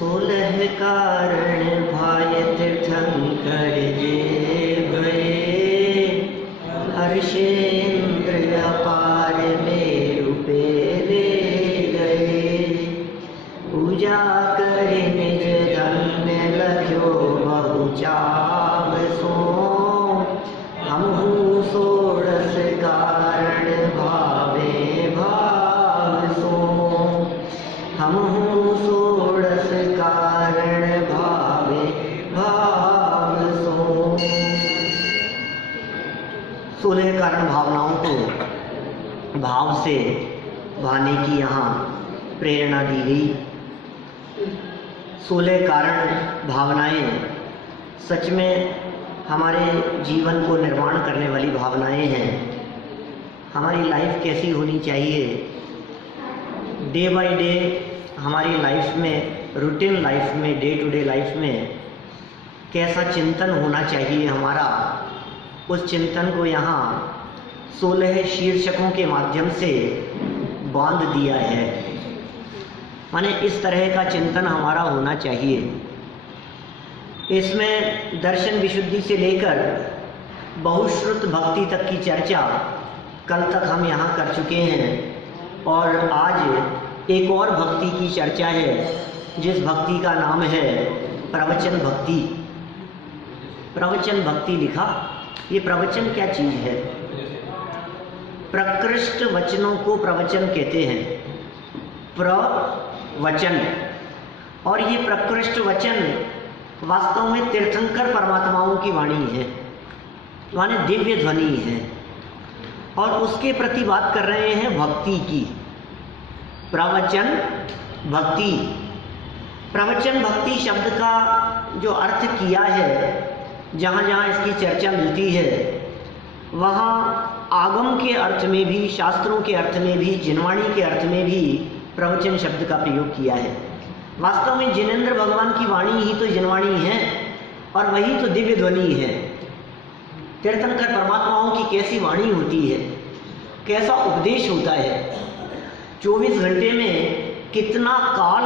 सोलह कारण भाय तीर्थंकर जे भये, हर्षेन्द्र अपार मेरु पे ले गए। पूजा कर निज धन्य लख्यो बहु चाव सो, हमहु षोडश कारण भावे भाव सो। हमहु षोडश कारण भावे भाव सो। 16 कारण भावनाओं को भाव से भाने की यहाँ प्रेरणा दी गई। 16 कारण भावनाएं सच में हमारे जीवन को निर्माण करने वाली भावनाएं हैं। हमारी लाइफ कैसी होनी चाहिए, डे बाय डे हमारी लाइफ में, रूटीन लाइफ में, डे टू डे लाइफ में कैसा चिंतन होना चाहिए हमारा, उस चिंतन को यहाँ 16 शीर्षकों के माध्यम से बांध दिया है। माने इस तरह का चिंतन हमारा होना चाहिए। इसमें दर्शन विशुद्धि से लेकर बहुश्रुत भक्ति तक की चर्चा कल तक हम यहाँ कर चुके हैं, और आज एक और भक्ति की चर्चा है जिस भक्ति का नाम है प्रवचन भक्ति। प्रवचन भक्ति लिखा। ये प्रवचन क्या चीज है? प्रकृष्ट वचनों को प्रवचन कहते हैं, प्रवचन। और ये प्रकृष्ट वचन वास्तव में तीर्थंकर परमात्माओं की वाणी है, माने दिव्य ध्वनि है, और उसके प्रति बात कर रहे हैं भक्ति की। प्रवचन भक्ति। प्रवचन भक्ति शब्द का जो अर्थ किया है, जहाँ जहाँ इसकी चर्चा मिलती है वहाँ आगम के अर्थ में भी, शास्त्रों के अर्थ में भी, जिनवाणी के अर्थ में भी प्रवचन शब्द का प्रयोग किया है। वास्तव में जिनेंद्र भगवान की वाणी ही तो जिनवाणी है, और वही तो दिव्य ध्वनि है। तीर्थंकर परमात्माओं की कैसी वाणी होती है, कैसा उपदेश होता है। 24 घंटे में कितना काल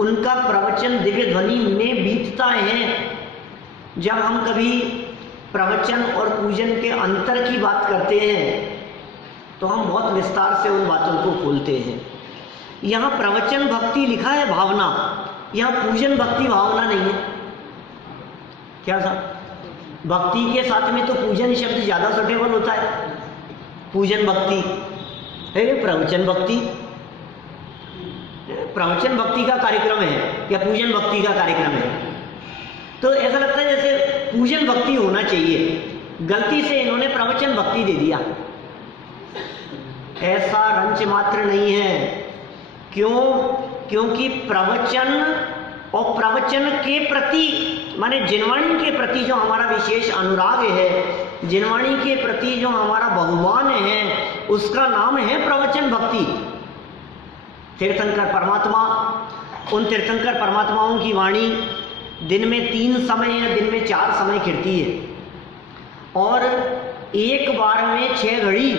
उनका प्रवचन दिव्य ध्वनि में बीतता है। जब हम कभी प्रवचन और पूजन के अंतर की बात करते हैं तो हम बहुत विस्तार से उन बातों को खोलते हैं। यहाँ प्रवचन भक्ति लिखा है भावना, यहाँ पूजन भक्ति भावना नहीं है। क्या था? भक्ति के साथ में तो पूजन शब्द ज्यादा सुटेबल होता है। पूजन भक्ति है, प्रवचन भक्ति। प्रवचन भक्ति का कार्यक्रम है या पूजन भक्ति का कार्यक्रम है, तो ऐसा लगता है जैसे पूजन भक्ति होना चाहिए। गलती से इन्होंने प्रवचन भक्ति दे दिया। ऐसा रंच मात्र नहीं है। क्यों? क्योंकि प्रवचन और प्रवचन के प्रति, माने जिनवाणी के प्रति जो हमारा विशेष अनुराग है, जिनवाणी के प्रति जो हमारा बहुमान है, उसका नाम है प्रवचन भक्ति। तीर्थंकर परमात्मा, उन तीर्थंकर परमात्माओं की वाणी दिन में 3 समय या दिन में 4 समय खिड़ती है, और एक बार में 6 घड़ी।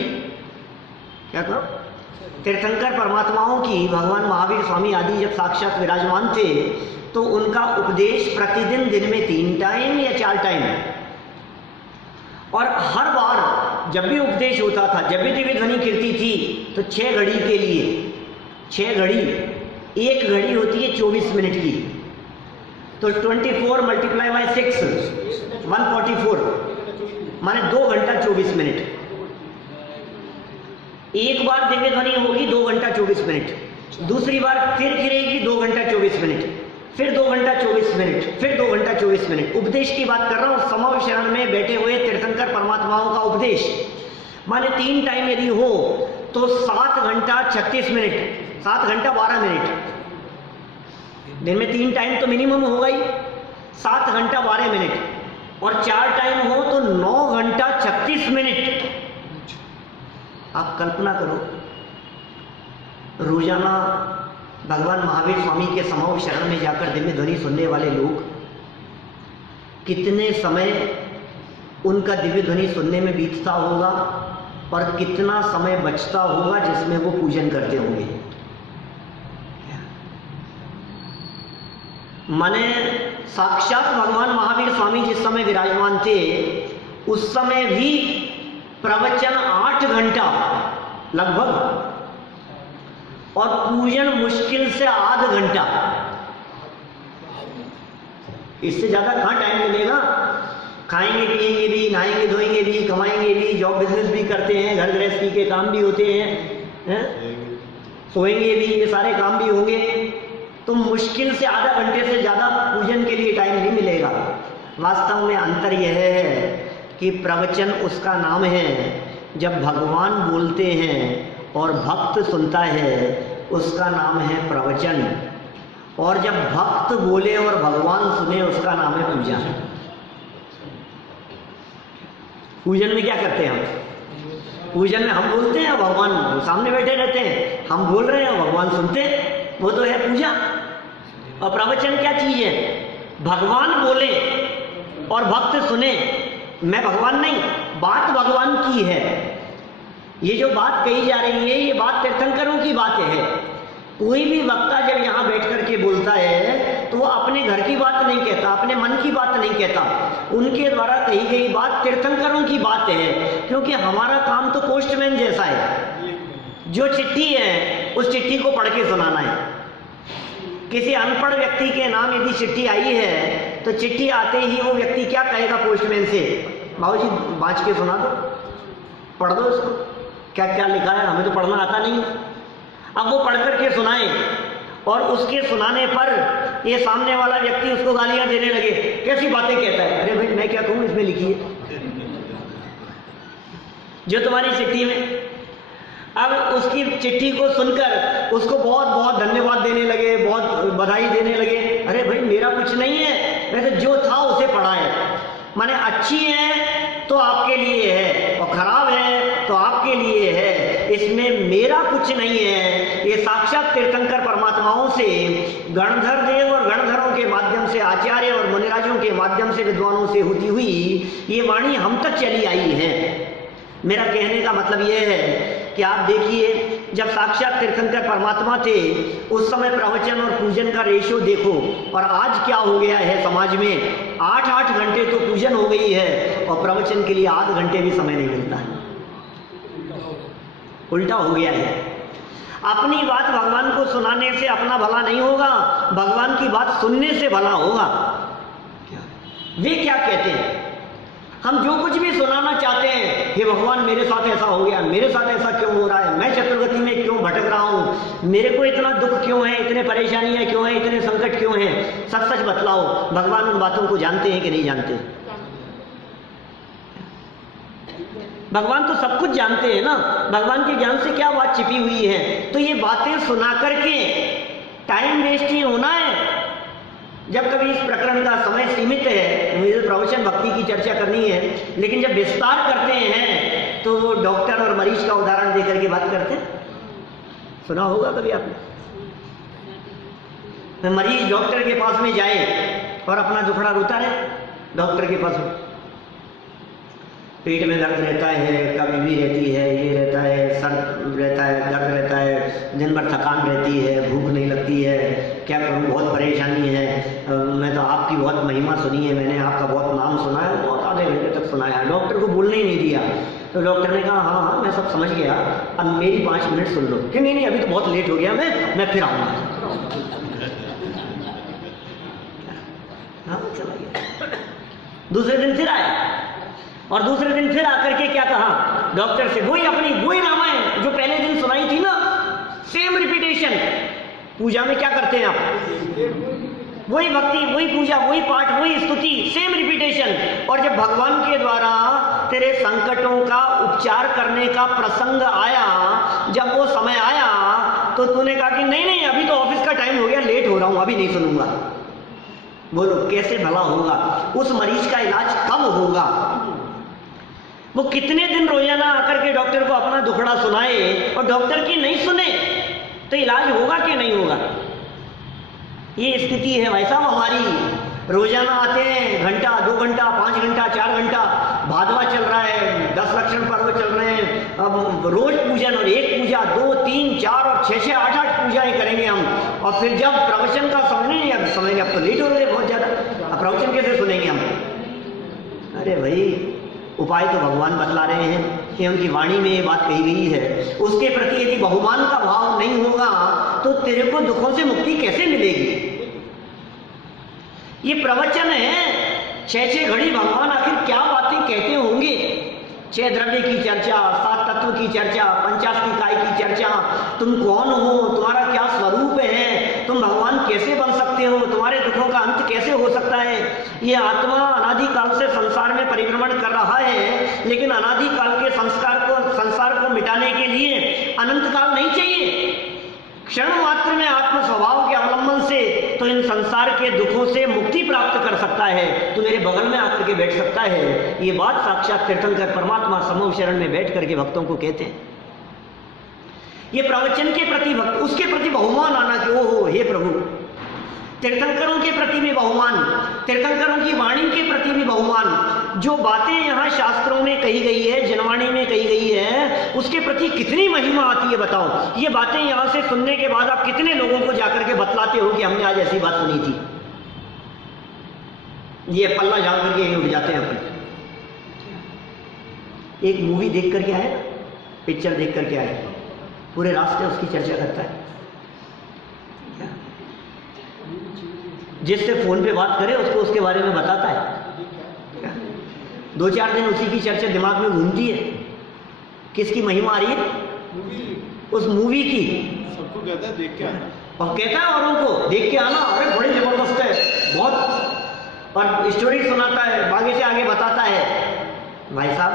क्या करो? तीर्थंकर परमात्माओं की, भगवान महावीर स्वामी आदि जब साक्षात विराजमान थे तो उनका उपदेश प्रतिदिन दिन में 3 टाइम या 4 टाइम, और हर बार जब भी उपदेश होता था, जब भी दिव्य ध्वनि कीर्ति थी, तो 6 घड़ी के लिए, 6 घड़ी, एक घड़ी होती है 24 मिनट की, तो 24 मल्टीप्लाई बाय 6 144, माने 2 घंटा 24 मिनट। एक बार दिव्य ध्वनि होगी 2 घंटा 24 मिनट, दूसरी बार फिर गिरेगी 2 घंटा 24 मिनट, फिर 2 घंटा 24 मिनट, फिर 2 घंटा 24 मिनट। उपदेश की बात कर रहा हूँ, समव शरण में बैठे हुए तीर्थंकर परमात्माओं का उपदेश। माने 3 टाइम यदि हो तो 7 घंटा 36 मिनट, 7 घंटा 12 मिनट। दिन में 3 टाइम तो मिनिमम होगा ही, 7 घंटा 12 मिनट, और 4 टाइम हो तो 9 घंटा 36 मिनट। आप कल्पना करो, रोजाना भगवान महावीर स्वामी के समव शरण में जाकर दिव्य ध्वनि सुनने वाले लोग कितने समय उनका दिव्य ध्वनि सुनने में बीतता होगा, और कितना समय बचता होगा जिसमें वो पूजन करते होंगे। माने साक्षात भगवान महावीर स्वामी जिस समय विराजमान थे उस समय भी प्रवचन 8 घंटा लगभग, और पूजन मुश्किल से आधा घंटा। इससे ज्यादा कहाँ टाइम मिलेगा? खाएंगे पिएंगे भी, नहाएंगे धोएंगे भी, कमाएंगे भी, जॉब बिजनेस भी करते हैं, घर गृहस्थी के काम भी होते हैं, सोएंगे भी, ये सारे काम भी होंगे, तो मुश्किल से आधा घंटे से ज़्यादा पूजन के लिए टाइम नहीं मिलेगा। वास्तव में अंतर यह है कि प्रवचन उसका नाम है जब भगवान बोलते हैं और भक्त सुनता है, उसका नाम है प्रवचन, और जब भक्त बोले और भगवान सुने उसका नाम है पूजा। पूजन में क्या करते हैं हम? पूजन में हम बोलते हैं, भगवान सामने बैठे रहते हैं, हम बोल रहे हैं, भगवान सुनते हैं, वो तो है पूजा। और प्रवचन क्या चीज है? भगवान बोले और भक्त सुने। मैं भगवान नहीं, बात भगवान की है। ये जो बात कही जा रही है ये बात तीर्थंकरों की बात है। कोई भी वक्ता जब यहाँ बैठ करके बोलता है तो वो अपने घर की बात नहीं कहता, अपने मन की बात नहीं कहता, उनके द्वारा कही गई बात तीर्थंकरों की बात है। क्योंकि हमारा काम तो पोस्टमैन जैसा है, जो चिट्ठी है उस चिट्ठी को पढ़ के सुनाना है। किसी अनपढ़ व्यक्ति के नाम यदि चिट्ठी आई है तो चिट्ठी आते ही वो व्यक्ति क्या कहेगा पोस्टमैन से? बाबूजी बाँच के सुना दो, पढ़ दो इसको, क्या क्या लिखा है, हमें तो पढ़ना आता नहीं। अब वो पढ़ करके सुनाए और उसके सुनाने पर ये सामने वाला व्यक्ति उसको गालियां देने लगे, कैसी बातें कहता है। अरे भाई मैं क्या कहूँ, इसमें लिखी है जो तुम्हारी चिट्ठी में। अब उसकी चिट्ठी को सुनकर उसको बहुत बहुत धन्यवाद देने लगे, बहुत बधाई देने लगे। अरे भाई मेरा कुछ नहीं है, वैसे जो था उसे पढ़ा है। माने अच्छी है तो आपके लिए है और खराब है तो आपके लिए है, इसमें मेरा कुछ नहीं है। ये साक्षात तीर्थंकर परमात्माओं से, गणधर देव और गणधरों के माध्यम से, आचार्य और मुनिराजों के माध्यम से, विद्वानों से होती हुई ये वाणी हम तक चली आई है। मेरा कहने का मतलब ये है कि आप देखिए, जब साक्षात तीर्थंकर परमात्मा थे उस समय प्रवचन और पूजन का रेशो देखो, और आज क्या हो गया है समाज में। 8-8 घंटे तो पूजन हो गई है और प्रवचन के लिए आध घंटे भी समय नहीं मिलता है। उल्टा हो गया है। अपनी बात भगवान को सुनाने से अपना भला नहीं होगा, भगवान की बात सुनने से भला होगा। वे क्या कहते हैं? हम जो कुछ भी सुनाना चाहते हैं, हे भगवान मेरे साथ ऐसा हो गया, मेरे साथ ऐसा क्यों हो रहा है, मैं चतुर्गति में क्यों भटक रहा हूँ, मेरे को इतना दुख क्यों है, इतने परेशानियां क्यों हैं, इतने संकट क्यों हैं, सच सच बतलाओ। भगवान उन बातों को जानते हैं कि नहीं जानते? भगवान तो सब कुछ जानते हैं ना। भगवान के ज्ञान से क्या बात छिपी हुई है? तो ये बातें सुना करके टाइम वेस्ट ही होना है। जब कभी इस प्रकरण का समय सीमित है, मुझे प्रवचन भक्ति की चर्चा करनी है, लेकिन जब विस्तार करते हैं तो वो डॉक्टर और मरीज का उदाहरण देकर के बात करते हैं। सुना होगा कभी आपने? मरीज डॉक्टर के पास में जाए और अपना दुखड़ा रोता रहे डॉक्टर के पास में। पेट में दर्द रहता है, कभी भी रहती है, ये रहता है, सर रहता है, दर्द रहता है, दिन भर थकान रहती है, भूख नहीं लगती है, क्या करूँ, बहुत परेशानी है। मैं तो आपकी बहुत महिमा सुनी है, मैंने आपका बहुत नाम सुना है, बहुत आधे घंटे तक सुनाया, डॉक्टर को बोलने ही नहीं दिया। तो डॉक्टर ने कहा हाँ हाँ मैं सब समझ गया, अब मेरी 5 मिनट सुन लो। कि नहीं नहीं अभी तो बहुत लेट हो गया, मैं फिर आऊँगा। हाँ चला गया। दूसरे दिन फिर आया और दूसरे दिन फिर आकर के क्या कहा डॉक्टर से, वही रामायण जो पहले दिन सुनाई थी ना, सेम रिपीटेशन। पूजा में क्या करते हैं आप? वही भक्ति, वही पूजा, वही पाठ, वही स्तुति, सेम रिपीटेशन। और जब भगवान के द्वारा तेरे संकटों का उपचार करने का प्रसंग आया, जब वो समय आया तो तूने कहा कि नहीं नहीं अभी तो ऑफिस का टाइम हो गया, लेट हो रहा हूं, अभी नहीं सुनूंगा। बोलो कैसे भला होगा? उस मरीज का इलाज कब होगा? वो कितने दिन रोजाना आकर के डॉक्टर को अपना दुखड़ा सुनाए और डॉक्टर की नहीं सुने तो इलाज होगा कि नहीं होगा? ये स्थिति है भाई साहब हमारी। रोजाना आते हैं, घंटा 2 घंटा 5 घंटा 4 घंटा भादवा चल रहा है, 10 लक्षण पर्व चल रहे हैं, अब रोज पूजन और एक पूजा 2, 3, 4 और 6, 8 पूजाएं करेंगे हम, और फिर जब प्रवचन का समझेंगे, अब तो लेट हो गए बहुत ज्यादा, अब प्रवचन कैसे सुनेंगे हम? अरे भाई, उपाय तो भगवान बतला रहे हैं कि उनकी वाणी में ये बात कही गई है। उसके प्रति यदि बहुमान का भाव नहीं होगा तो तेरे को दुखों से मुक्ति कैसे मिलेगी? ये प्रवचन है, 6 घड़ी भगवान आखिर क्या बातें कहते होंगे? 6 द्रव्य की चर्चा, 7 तत्व की चर्चा, 50 काय की चर्चा, तुम कौन हो, तुम्हारा क्या स्वरूप है, तुम भगवान कैसे बन सकते हो, तुम्हारे दुखों का अंत कैसे हो सकता है? ये आत्मा अनादिकाल से संसार में परिभ्रमण कर रहा है, लेकिन अनादिकाल के संसार को मिटाने के लिए अनंत काल नहीं चाहिए। क्षण मात्र में आत्म स्वभाव के अवलंबन से तो इन संसार के दुखों से मुक्ति प्राप्त कर सकता है, तो मेरे बगल में आकर के बैठ सकता है। ये बात साक्षात तीर्थंकर परमात्मा समूह शरण में बैठ करके भक्तों को कहते हैं। ये प्रवचन के प्रति भक्त, उसके प्रति बहुमान आना कि ओहो हे प्रभु, तीर्थंकरों के प्रति भी बहुमान, तीर्थंकरों की वाणी के प्रति भी बहुमान। जो बातें यहाँ शास्त्रों में कही गई है, जनवाणी में कही गई है, उसके प्रति कितनी महिमा आती है बताओ। ये बातें यहाँ से सुनने के बाद आप कितने लोगों को जाकर के बतलाते हो कि हमने आज ऐसी बात सुनी थी? ये पल्ला झाड़ करके यहीं उठ जाते हैं अपन। एक मूवी देख करके आए, पिक्चर देख करके आए, पूरे रास्ते उसकी चर्चा करता है। जिससे फोन पे बात करे उसको उसके बारे में बताता है। 2-4 दिन उसी की चर्चा दिमाग में घूमती है। किसकी महिमा आ रही है? उस मूवी की। सबको कहता है देख के आना, और कहता है औरों को देख के आना, अरे बड़ी जबरदस्त है बहुत, और स्टोरी सुनाता है, आगे से आगे बताता है। भाई साहब,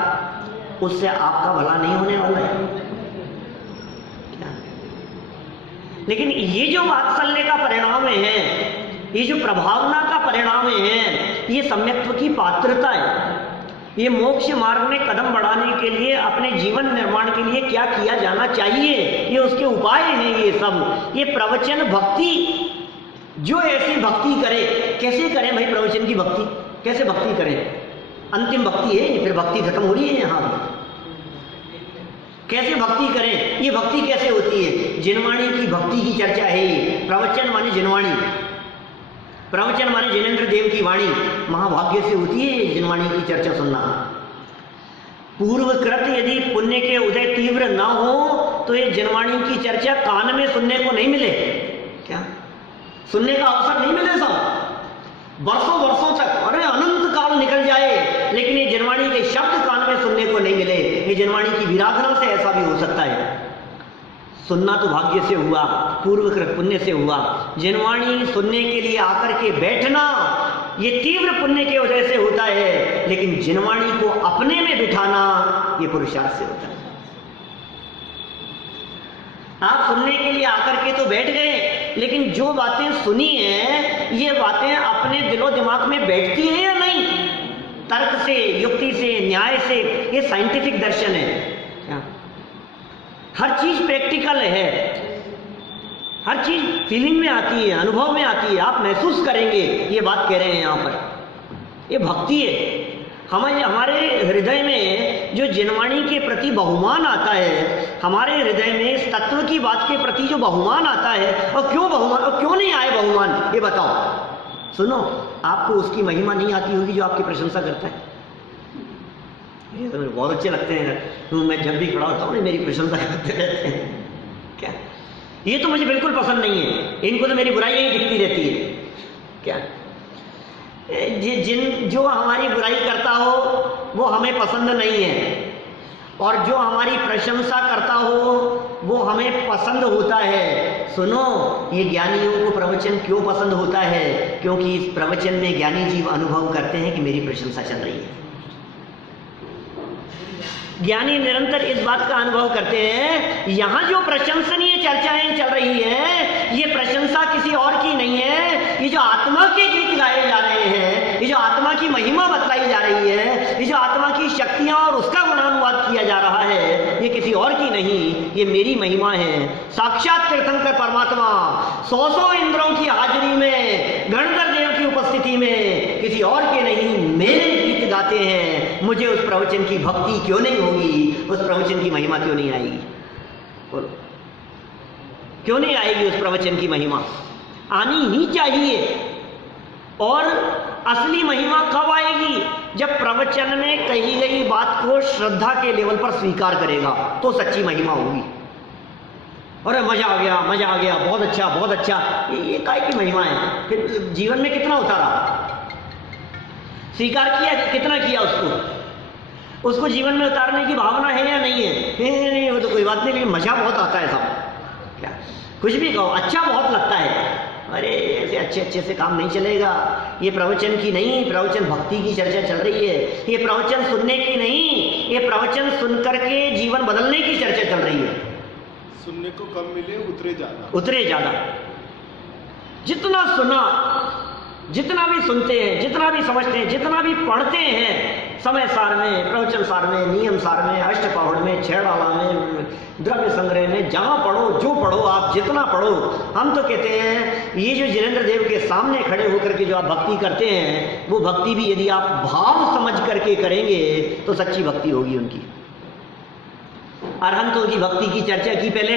उससे आपका भला नहीं होने वाला है। लेकिन ये जो वात्सल्य का परिणाम है, ये जो प्रभावना का परिणाम है, ये सम्यक्त्व की पात्रता है। ये मोक्ष मार्ग में कदम बढ़ाने के लिए, अपने जीवन निर्माण के लिए क्या किया जाना चाहिए, ये उसके उपाय हैं। ये सब, ये प्रवचन भक्ति, जो ऐसी भक्ति करे, कैसे करें भाई प्रवचन की भक्ति? कैसे भक्ति करें? अंतिम भक्ति है, फिर भक्ति खत्म हो रही है यहाँ। कैसे भक्ति करें? ये भक्ति कैसे होती है? जिनवाणी की भक्ति की चर्चा है ये। प्रवचन माने जिनवाणी, प्रवचन माने जिनेंद्र देव की वाणी। महाभाग्य से होती है जिनवाणी की चर्चा सुनना। पूर्वकृत यदि पुण्य के उदय तीव्र न हो तो ये जिनवाणी की चर्चा कान में सुनने को नहीं मिले। क्या सुनने का अवसर नहीं मिले सब वर्षों वर्षों तक, अरे अनंत काल निकल जाए, लेकिन ये जिनवाणी के शब्द कान में सुनने को नहीं मिले। ये जिनवाणी की विराधना से ऐसा भी हो सकता है। सुनना तो भाग्य से हुआ, पूर्वकृत पुण्य से हुआ। जिनवाणी सुनने के लिए आकर के बैठना, ये तीव्र पुण्य के वजह से होता है, लेकिन जिनवाणी को अपने में बिठाना ये पुरुषार्थ से होता है। आप सुनने के लिए आकर के तो बैठ गए, लेकिन जो बातें सुनी हैं, ये बातें अपने दिलो दिमाग में बैठती हैं या नहीं? तर्क से, युक्ति से, न्याय से, ये साइंटिफिक दर्शन है। क्या हर चीज प्रैक्टिकल है, हर चीज फीलिंग में आती है, अनुभव में आती है, आप महसूस करेंगे। ये बात कह रहे हैं यहाँ पर, ये भक्ति है। हमारे हृदय में जो जिनवाणी के प्रति बहुमान आता है, हमारे हृदय में इस तत्व की बात के प्रति जो बहुमान आता है, और क्यों बहुमान, और क्यों नहीं आए बहुमान, ये बताओ। सुनो, आपको उसकी महिमा नहीं आती होगी जो आपकी प्रशंसा करता है। ये तो बहुत अच्छे लगते हैं, तो मैं जब भी खड़ा होता हूँ मेरी प्रशंसा करते रहते हैं। क्या ये तो मुझे बिल्कुल पसंद नहीं है, इनको तो मेरी बुराई ही दिखती रहती है। क्या जो हमारी बुराई करता हो वो हमें पसंद नहीं है, और जो हमारी प्रशंसा करता हो वो हमें पसंद होता है। सुनो, ये ज्ञानियों को प्रवचन क्यों पसंद होता है? क्योंकि इस प्रवचन में ज्ञानी जीव अनुभव करते हैं कि मेरी प्रशंसा चल रही है। ज्ञानी निरंतर इस बात का अनुभव करते हैं, यहां जो प्रशंसनीय चर्चाएं चल रही है, ये प्रशंसा किसी और की नहीं है। ये जो आत्मा के गीत गाए जा रहे हैं, ये जो आत्मा की महिमा बतलाई जा रही है, ये जो आत्मा की शक्तियां और उसका गुणानुवाद किया जा रहा है, ये किसी और की नहीं, ये मेरी महिमा है। साक्षात तीर्थंकर परमात्मा 100 इंद्रों की हाजिरी में गणधर देव की उपस्थिति पंक्ति में किसी और के नहीं मेरे गीत गाते हैं, मुझे उस प्रवचन की भक्ति क्यों नहीं होगी, उस प्रवचन की महिमा क्यों नहीं आएगी? बोलो, क्यों नहीं आएगी उस प्रवचन की महिमा? आनी ही चाहिए। और असली महिमा कब आएगी? जब प्रवचन में कही गई बात को श्रद्धा के लेवल पर स्वीकार करेगा तो सच्ची महिमा होगी। अरे मजा आ गया, मजा आ गया, बहुत अच्छा, बहुत अच्छा, ये काय की महिमा है? फिर जीवन में कितना उतारा, स्वीकार किया, कितना किया उसको? उसको जीवन में उतारने की भावना है या नहीं है? नहीं, वो तो कोई बात नहीं, लेकिन मजा बहुत आता है सब। क्या कुछ भी कहो, अच्छा बहुत लगता है। अरे ऐसे अच्छे अच्छे से काम नहीं चलेगा। ये प्रवचन की नहीं, प्रवचन भक्ति की चर्चा चल रही है। ये प्रवचन सुनने की नहीं, ये प्रवचन सुन करके जीवन बदलने की चर्चा चल रही है। सुनने को कम मिले, उतरे ज्यादा, उतरे ज्यादा। जितना सुना, जितना भी सुनते हैं, जितना भी समझते हैं, जितना भी पढ़ते हैं, समय सार में, प्रवचन सार में, नियम सार में, अष्टपहड़ में, छेड़ाला में, द्रव्य संग्रह में, जहां पढ़ो, जो पढ़ो, आप जितना पढ़ो, हम तो कहते हैं ये जो जिनेंद्र देव के सामने खड़े होकर के जो आप भक्ति करते हैं, वो भक्ति भी यदि आप भाव समझ करके करेंगे तो सच्ची भक्ति होगी उनकी। अरहंतों की भक्ति की चर्चा की पहले,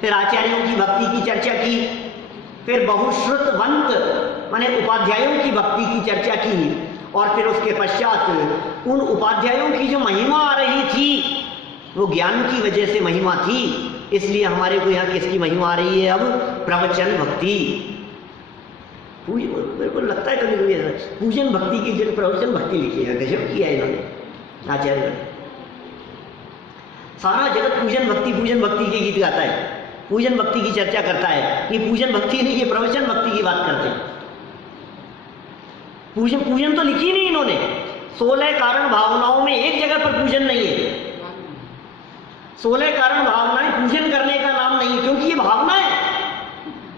फिर आचार्यों की भक्ति की चर्चा की, फिर बहुश्रुतवंत माने उपाध्यायों की भक्ति की चर्चा की, और फिर उसके पश्चात उन उपाध्यायों की जो महिमा आ रही थी वो ज्ञान की वजह से महिमा थी। इसलिए हमारे को यहाँ किसकी महिमा आ रही है अब? प्रवचन भक्ति। मेरे को लगता है कभी कभी पूजन भक्ति की जगह प्रवचन भक्ति लिखी है, गजब किया इन्होंने आचार्य। सारा जगत पूजन भक्ति के गीत गाता है, पूजन भक्ति की चर्चा करता है। ये पूजन भक्ति नहीं, ये प्रवचन भक्ति की बात करते हैं। पूजन तो लिखी नहीं इन्होंने। 16 कारण भावनाओं में एक जगह पर पूजन नहीं है। 16 कारण भावनाएं पूजन करने का नाम नहीं, क्योंकि ये भावना है।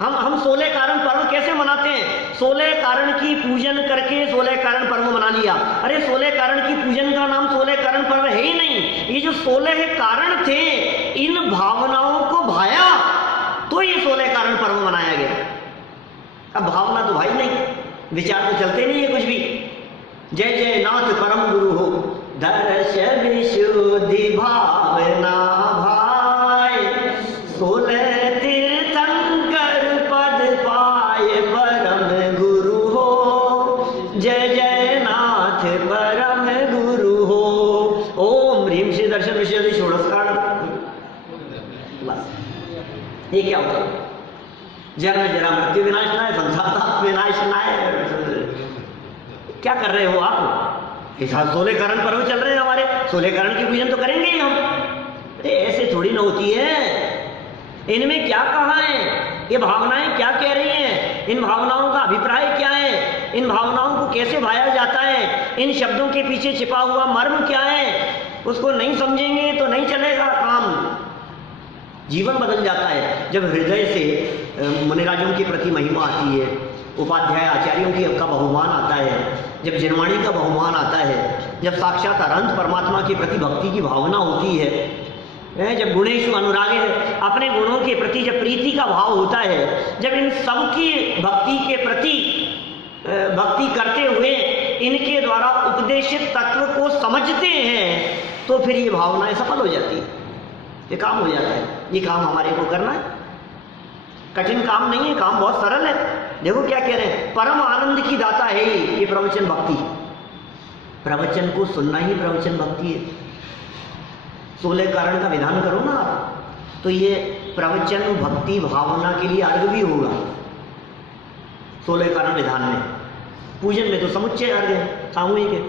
हम 16 कारण पर्व कैसे मनाते हैं? 16 कारण की पूजन करके 16 कारण पर्व मना लिया। अरे 16 कारण की पूजन का नाम 16 कारण पर्व है ही नहीं। ये जो 16 कारण थे, इन भावनाओं को भाया तो ये 16 कारण पर्व मनाया गया। अब भावना तो भाई नहीं, विचार तो चलते नहीं है कुछ भी। जय जय नाथ परम गुरु हो, दर्श विशुद्धि भावना भाई, 16 तीर्थंकर पद पाए परम गुरु हो, जय जय नाथ परम गुरु हो। ओम ह्रीं श्री दर्शन विशुद्धि षोडशकार। बस ये क्या होता है? जन्म जरा मृत्यु विनाशनाय, संसार विनाशनाय। क्या कर रहे हो आप? इस 16 कारण पर्व चल रहे हैं हमारे, 16 कारण की पूजन तो करेंगे ही हम। ऐसे थोड़ी ना होती है। इनमें क्या कहा है? ये भावनाएं क्या कह रही हैं? इन भावनाओं का अभिप्राय क्या है? इन भावनाओं को कैसे भाया जाता है? इन शब्दों के पीछे छिपा हुआ मर्म क्या है? उसको नहीं समझेंगे तो नहीं चलेगा काम। जीवन बदल जाता है जब हृदय से मुनिराजों के प्रति महिमा आती है, उपाध्याय आचार्यों की का बहुमान आता है, जब जनवाणी का बहुमान आता है, जब साक्षात अनंत परमात्मा के प्रति भक्ति की भावना होती है, जब गुणेषु अनुरागे अपने गुणों के प्रति जब प्रीति का भाव होता है, जब इन सब की भक्ति के प्रति भक्ति करते हुए इनके द्वारा उपदेशित तत्व को समझते हैं, तो फिर ये भावनाएं सफल हो जाती है, ये काम हो जाता है। ये काम हमारे को करना है, कठिन काम नहीं है, काम बहुत सरल है। देखो क्या कह रहे हैं, परम आनंद की दाता है ये प्रवचन भक्ति। प्रवचन को सुनना ही प्रवचन भक्ति है। 16 कारण का विधान करो ना आप, तो ये प्रवचन भक्ति भावना के लिए अर्घ भी होगा। 16 कारण विधान में, पूजन में तो समुच्चय अर्घ है, सामूहिक है।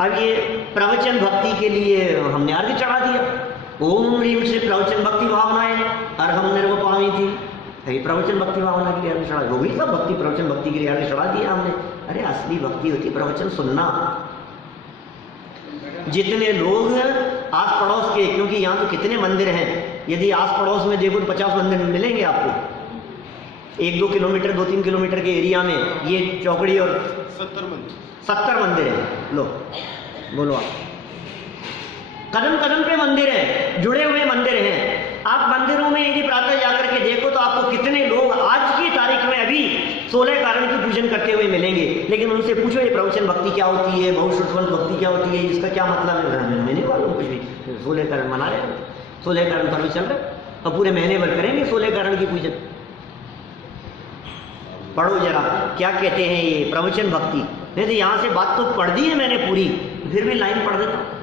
अब ये प्रवचन भक्ति के लिए हमने अर्घ चढ़ा दिया। ओम ह्रीं श्री प्रवचन भक्ति भावनाएं अर्घम निर्वपामी थी, प्रवचन भक्ति भावना के लिए अर्घ चढ़ा, वो भी सब भक्ति प्रवचन भक्ति के लिए अर्घ चढ़ा दिया हमने। अरे असली भक्ति होती प्रवचन सुनना। जितने लोग आस पड़ोस के, क्योंकि यहाँ तो कितने मंदिर हैं, यदि आस पड़ोस में देखो तो 50 मंदिर मिलेंगे आपको। 1-2 किलोमीटर 2-3 किलोमीटर के एरिया में ये चौकड़ी और 70 मंदिर है। लो बोलो आप, कदम कदम पे मंदिर है, जुड़े हुए मंदिर हैं। आप मंदिरों में यदि प्रातः जाकर के देखो तो आपको कितने लोग आज की तारीख में अभी 16 कारण की पूजन करते हुए मिलेंगे, लेकिन उनसे पूछो ये प्रवचन भक्ति क्या होती है, बहुश्रुतवंत भक्ति क्या होती है, इसका क्या मतलब है, मैं नहीं मालूम कुछ भी। 16 करण मना रहे हैं, 16 करण पर भी चल रहे और पूरे महीने भर करेंगे 16 करण की पूजन। पढ़ो जरा क्या कहते हैं ये प्रवचन भक्ति। नहीं तो यहाँ से बात तो पढ़ दी है मैंने पूरी, फिर भी लाइन पढ़ देता हूँ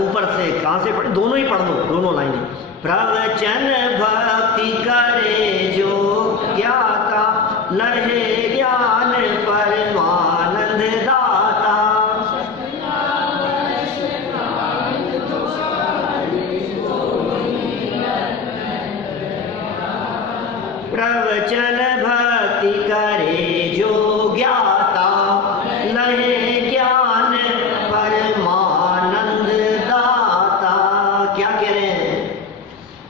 ऊपर से। कहाँ से पढ़े, दोनों ही पढ़ दो, दोनों लाइनें। प्रवचन भक्ति करे जो ज्ञाता, लहे ज्ञान परमानंद दाता। प्रवचन भक्ति करे जो ज्ञाता, लहे ज्ञान परमानंद दाता। क्या कह रहे हैं,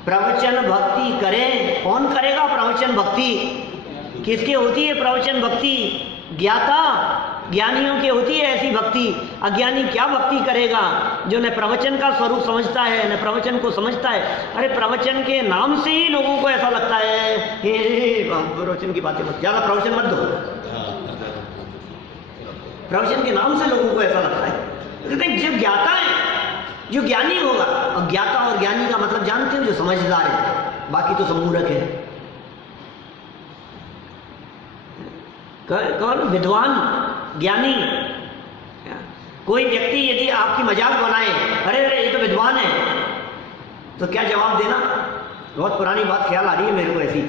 प्रवचन भक्ति करें। कौन करेगा प्रवचन भक्ति, किसके होती है प्रवचन भक्ति, ज्ञाता, ज्ञानियों की होती है ऐसी भक्ति। अज्ञानी क्या भक्ति करेगा, जो न प्रवचन का स्वरूप समझता है न प्रवचन को समझता है। अरे प्रवचन के नाम से ही लोगों को ऐसा लगता है प्रवचन की बातें मत, ज्यादा प्रवचन मत दो, प्रवचन के नाम से लोगों को ऐसा लगता है। लेकिन जब ज्ञाता है, जो ज्ञानी होगा, और ज्ञाता और ज्ञानी का मतलब जानते हो, जो समझदार है, बाकी तो सब मूर्ख है। कौन, विद्वान ज्ञानी। कोई व्यक्ति यदि आपकी मजाक बनाए, अरे अरे ये तो विद्वान है, तो क्या जवाब देना। बहुत पुरानी बात ख्याल आ रही है मेरे को ऐसी,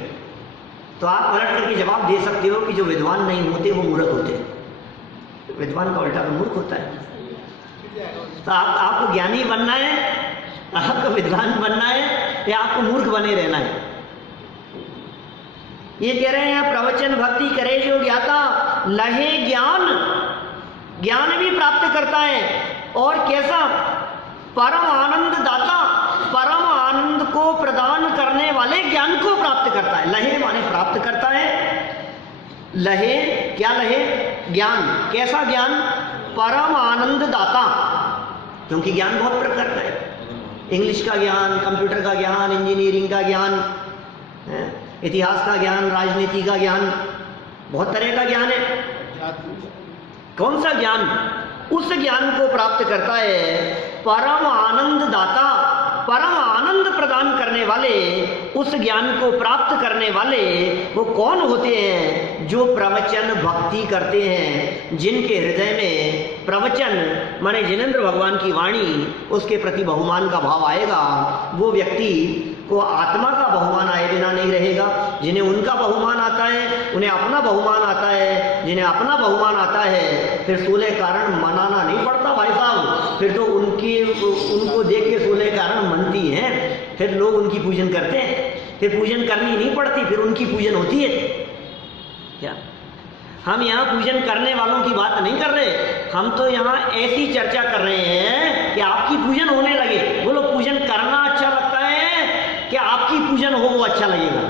तो आप पलट करके जवाब दे सकते हो कि जो विद्वान नहीं होते वो मूर्ख होते हैं। विद्वान का उल्टा तो मूर्ख होता है। तो आपको ज्ञानी बनना है, आपको विद्वान बनना है, या आपको मूर्ख बने रहना है। ये कह रहे हैं प्रवचन भक्ति करे जो ज्ञाता, लहे ज्ञान, ज्ञान भी प्राप्त करता है। और कैसा, परम आनंद दाता, परम आनंद को प्रदान करने वाले ज्ञान को प्राप्त करता है। लहे माने प्राप्त करता है, लहे क्या, लहे ज्ञान। कैसा ज्ञान, परम आनंद दाता, क्योंकि ज्ञान बहुत प्रकार का है। इंग्लिश का ज्ञान, कंप्यूटर का ज्ञान, इंजीनियरिंग का ज्ञान, इतिहास का ज्ञान, राजनीति का ज्ञान, बहुत तरह का ज्ञान है। कौन सा ज्ञान, उस ज्ञान को प्राप्त करता है परम आनंद दाता, परम आनंद प्रदान करने वाले। उस ज्ञान को प्राप्त करने वाले वो कौन होते हैं, जो प्रवचन भक्ति करते हैं, जिनके हृदय में प्रवचन माने जिनेंद्र भगवान की वाणी, उसके प्रति बहुमान का भाव आएगा। वो व्यक्ति को आत्मा का बहुमान आए बिना नहीं रहेगा। जिन्हें उनका बहुमान आता है, उन्हें अपना बहुमान आता है। जिन्हें अपना बहुमान आता है, फिर 16 कारण मनाना नहीं पड़ता भाई साहब। फिर तो उनको देख के 16 कारण मनती हैं, फिर लोग उनकी पूजन करते हैं। फिर पूजन करनी नहीं पड़ती, फिर उनकी पूजन होती है। क्या हम यहाँ पूजन करने वालों की बात नहीं कर रहे, हम तो यहाँ ऐसी चर्चा कर रहे हैं कि आपकी पूजन होने लगे। बोलो पूजन करना अच्छा लगता है कि आपकी पूजन हो वो अच्छा लगेगा।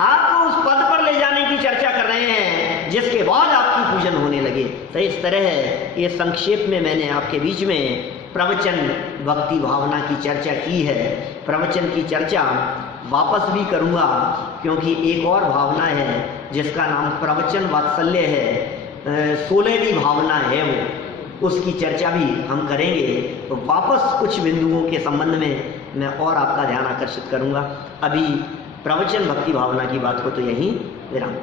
आपको उस पद पर ले जाने की चर्चा कर रहे हैं जिसके बाद आपकी पूजन होने लगे। तो इस तरह ये संक्षेप में मैंने आपके बीच में प्रवचन भक्ति भावना की चर्चा की है। प्रवचन की चर्चा वापस भी करूंगा, क्योंकि एक और भावना है जिसका नाम प्रवचन वात्सल्य है। 16वीं भावना है वो, उसकी चर्चा भी हम करेंगे। तो वापस कुछ बिंदुओं के संबंध में मैं और आपका ध्यान आकर्षित करूंगा। अभी प्रवचन भक्ति भावना की बात को तो यहीं विराम।